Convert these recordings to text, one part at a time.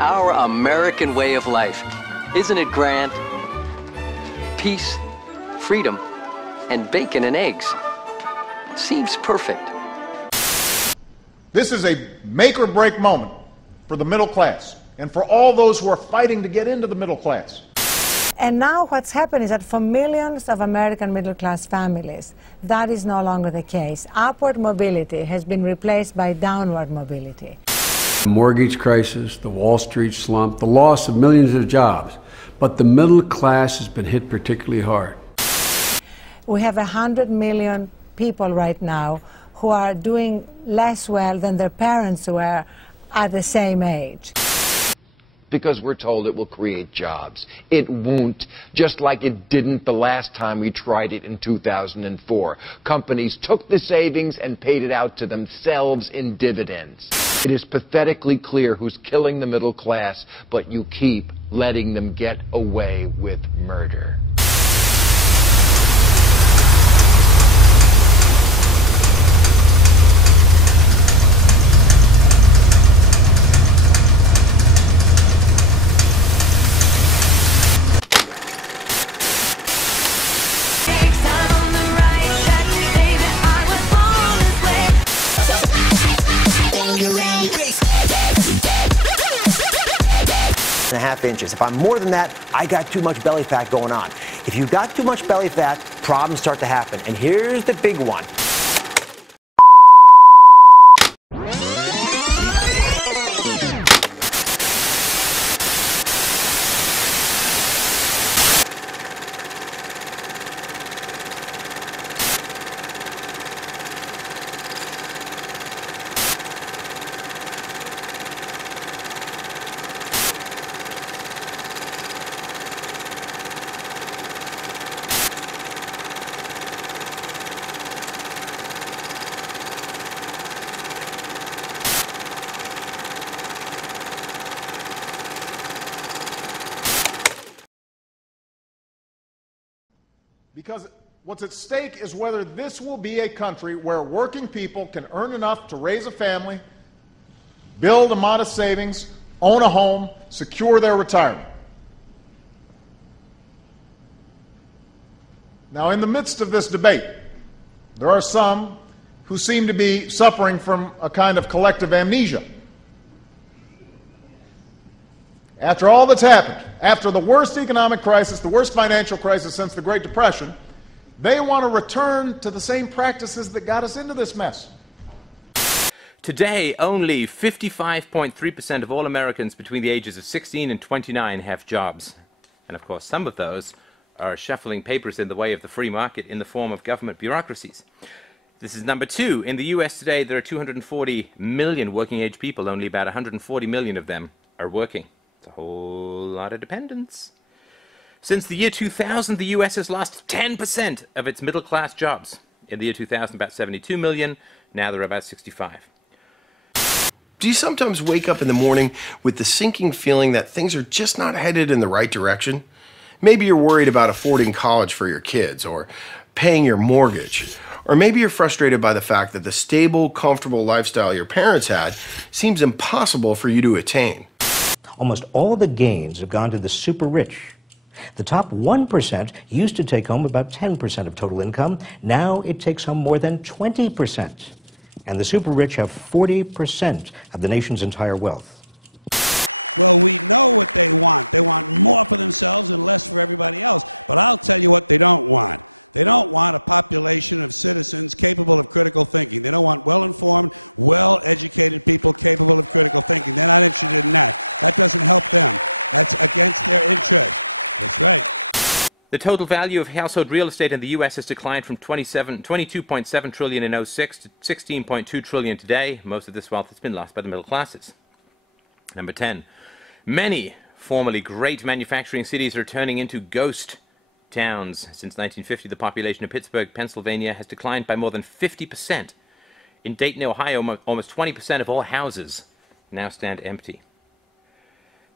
our American way of life. Isn't it grand? Peace, freedom, and bacon and eggs. Seems perfect. This is a make or break moment for the middle class and for all those who are fighting to get into the middle class. And now what's happened is that for millions of American middle-class families, that is no longer the case. Upward mobility has been replaced by downward mobility. The mortgage crisis, the Wall Street slump, the loss of millions of jobs. But the middle class has been hit particularly hard. We have 100 million people right now who are doing less well than their parents were at the same age. Because we're told it will create jobs. It won't, just like it didn't the last time we tried it in 2004. Companies took the savings and paid it out to themselves in dividends. It is pathetically clear who's killing the middle class, but you keep letting them get away with murder. and a half inches. If I'm more than that, I got too much belly fat going on. If you've got too much belly fat, problems start to happen. And here's the big one. Because what's at stake is whether this will be a country where working people can earn enough to raise a family, build a modest savings, own a home, secure their retirement. Now, in the midst of this debate, there are some who seem to be suffering from a kind of collective amnesia. After all that's happened, after the worst economic crisis, the worst financial crisis since the Great Depression, they want to return to the same practices that got us into this mess. Today, only 55.3% of all Americans between the ages of 16 and 29 have jobs. And of course, some of those are shuffling papers in the way of the free market in the form of government bureaucracies. This is number two. In the US today, there are 240 million working-age people. Only about 140 million of them are working. It's a whole lot of dependence. Since the year 2000, the US has lost 10% of its middle-class jobs. In the year 2000, about 72 million. Now there are about 65. Do you sometimes wake up in the morning with the sinking feeling that things are just not headed in the right direction? Maybe you're worried about affording college for your kids or paying your mortgage. Or maybe you're frustrated by the fact that the stable, comfortable lifestyle your parents had seems impossible for you to attain. Almost all the gains have gone to the super rich. The top 1% used to take home about 10% of total income. Now it takes home more than 20%. And the super rich have 40% of the nation's entire wealth. Well, we know what they want. They want more for themselves and less for everybody else. But I'll tell you what they don't want. They don't want a population of citizens capable of critical thinking. They don't want well-informed, well-educated people capable of critical thinking. They're not interested in that. That doesn't help them. That's against their interest. That's right. The total value of household real estate in the U.S. has declined from $22.7 trillion in 2006 to $16.2 trillion today. Most of this wealth has been lost by the middle classes. Number 10. Many formerly great manufacturing cities are turning into ghost towns. Since 1950, the population of Pittsburgh, Pennsylvania, has declined by more than 50%. In Dayton, Ohio, almost 20% of all houses now stand empty.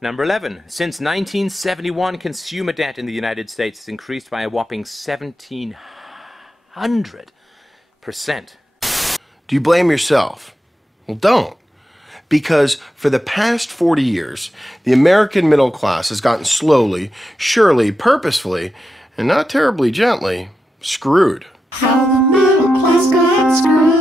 Number 11. Since 1971, consumer debt in the United States has increased by a whopping 1,700%. Do you blame yourself? Well, don't. Because for the past 40 years, the American middle class has gotten slowly, surely, purposefully, and not terribly gently, screwed. How the middle class got screwed.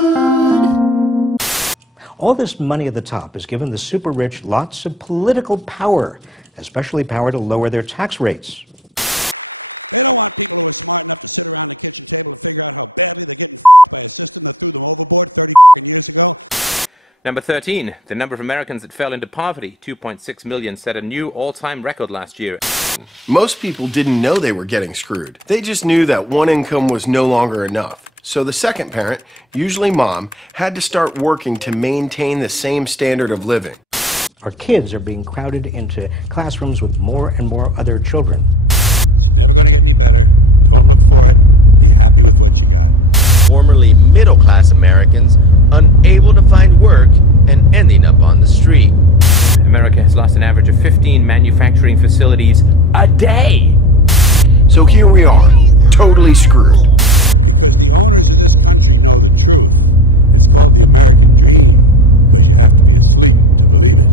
All this money at the top has given the super rich lots of political power, especially power to lower their tax rates. They don't want people who are smart enough to sit around the kitchen table and figure out how badly they're getting f***ed by a system that threw them overboard 30 years ago. Number 13, the number of Americans that fell into poverty, 2.6 million, set a new all-time record last year. Most people didn't know they were getting screwed. They just knew that one income was no longer enough. So the second parent, usually mom, had to start working to maintain the same standard of living. Our kids are being crowded into classrooms with more and more other children. It's never going to get any better. Don't look for it. Be happy with what you got. Formerly middle-class Americans unable to find work and ending up on the street. America has lost an average of 15 manufacturing facilities a day. So here we are, totally screwed. Because the owners of this country know the truth. It's called the American dream, because you have to be asleep to believe it.